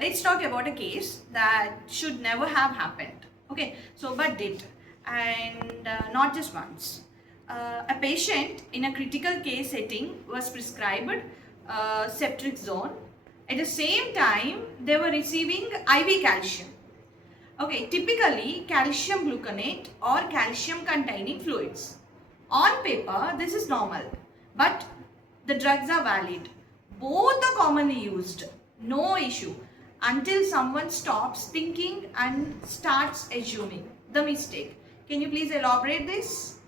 let's talk about a case that should never have happened. Okay, so but did, and not just once. A patient in a critical case setting was prescribed ceftriaxone. At the same time, they were receiving IV calcium. Okay, typically calcium gluconate or calcium containing fluids. On paper, this is normal, but the drugs are valid. Both are commonly used. No issue until someone stops thinking and starts assuming the mistake. Can you please elaborate this?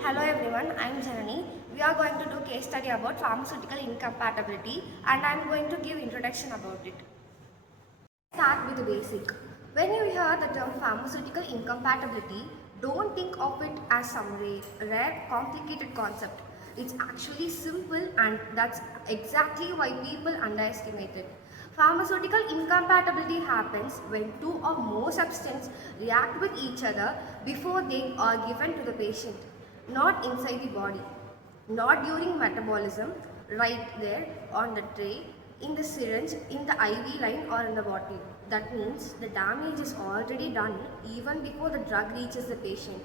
Hello everyone, I am Janani. We are going to do case study about pharmaceutical incompatibility and I am going to give introduction about it. Start with the basic. When you hear the term pharmaceutical incompatibility, don't think of it as some rare complicated concept. It's actually simple, and that's exactly why people underestimate it. Pharmaceutical incompatibility happens when two or more substances react with each other before they are given to the patient, not inside the body, not during metabolism, right there on the tray, in the syringe, in the IV line or in the bottle. That means the damage is already done even before the drug reaches the patient.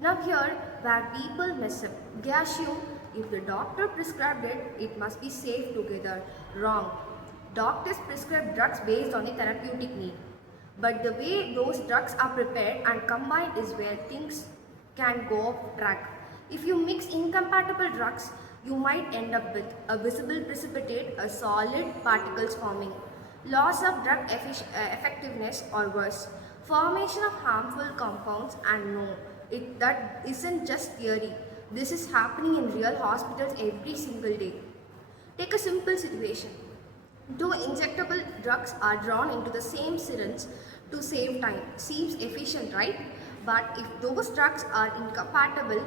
Now here where people mess up, they assume if the doctor prescribed it, it must be safe together. Wrong. Doctors prescribe drugs based on a therapeutic need. But the way those drugs are prepared and combined is where things can go off track. If you mix incompatible drugs, you might end up with a visible precipitate, a solid particles forming, loss of drug effectiveness or worse, formation of harmful compounds, and no, that isn't just theory. This is happening in real hospitals every single day. Take a simple situation. Two injectable drugs are drawn into the same syringe to save time. Seems efficient, right? But if those drugs are incompatible,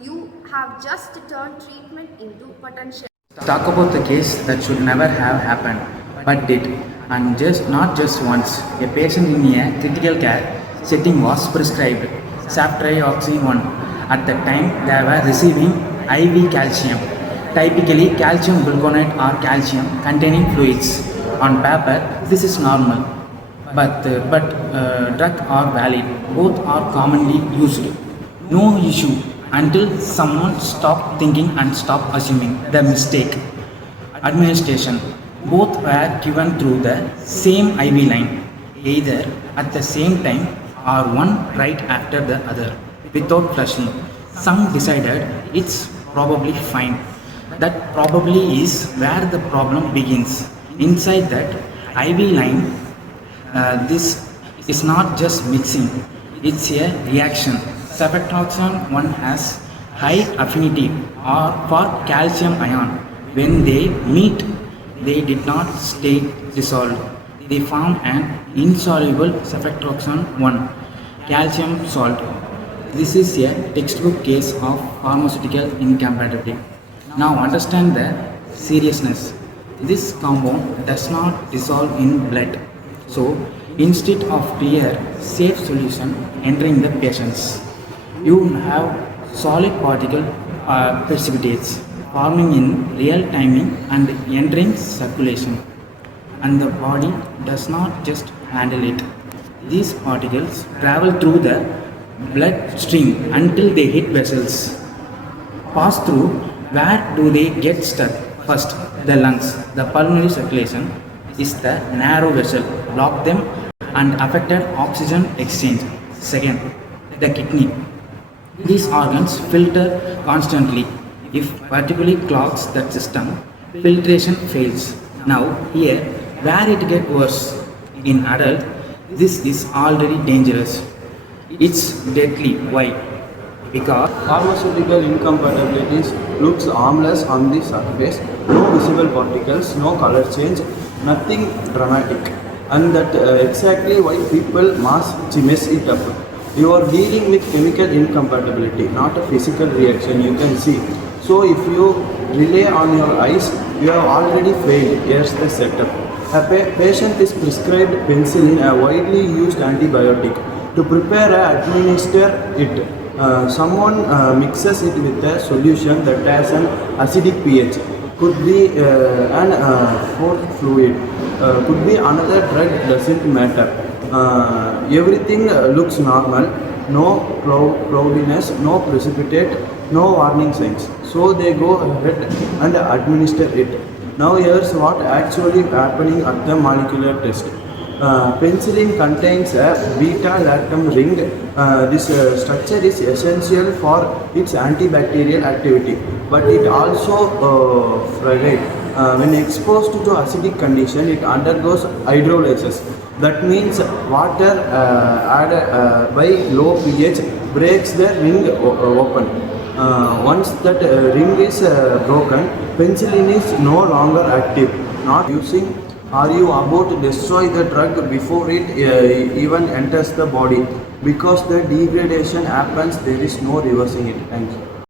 you have just turned treatment into potential. Talk about the case that should never have happened, but did, and not just once. A patient in a critical care setting was prescribed ceftriaxone. At the time, they were receiving IV calcium, typically calcium gluconate or calcium containing fluids. On paper, this is normal, but drugs are valid. Both are commonly used. No issue until someone stop thinking and stop assuming the mistake. Administration. Both were given through the same IV line, either at the same time or one right after the other, without flushing. Some decided it's probably fine. That probably is where the problem begins. Inside that IV line, this is not just mixing, it's a reaction. Ceftriaxone 1 has high affinity for calcium ion. When they meet, they did not stay dissolved. They form an insoluble ceftriaxone 1 calcium salt. This is a textbook case of pharmaceutical incompatibility. Now understand the seriousness. This compound does not dissolve in blood. So instead of clear, safe solution entering the patients, you have solid particle precipitates forming in real timing and entering circulation, and the body does not just handle it. These particles travel through the bloodstream until they hit vessels. Pass through. Where do they get stuck? First, the lungs. The pulmonary circulation is the narrow vessel, block them and affected oxygen exchange. Second, the kidney. These organs filter constantly. If particularly clogs that system, filtration fails. Now here, where it gets worse. In adult, this is already dangerous. It's deadly. Why? Because pharmaceutical incompatibilities looks harmless on the surface, no visible particles, no color change, nothing dramatic, and that exactly why people mess it up. You are dealing with chemical incompatibility, not a physical reaction you can see. So if you rely on your eyes, you have already failed. Here's the setup. A patient is prescribed penicillin, a widely used antibiotic. To prepare and administer it, someone mixes it with a solution that has an acidic pH. could be an fourth fluid, could be another drug, doesn't matter. Everything looks normal, no cloudiness, no precipitate, no warning signs. So they go ahead and administer it. Now here's what actually happening at the molecular test. Penicillin contains a beta-lactam ring. This structure is essential for its antibacterial activity, but it also fragile. When exposed to acidic condition, it undergoes hydrolysis. That means water added by low pH breaks the ring open. Once that ring is broken, penicillin is no longer active. Not using, are you about to destroy the drug before it even enters the body? Because the degradation happens, there is no reversing it. Thank you.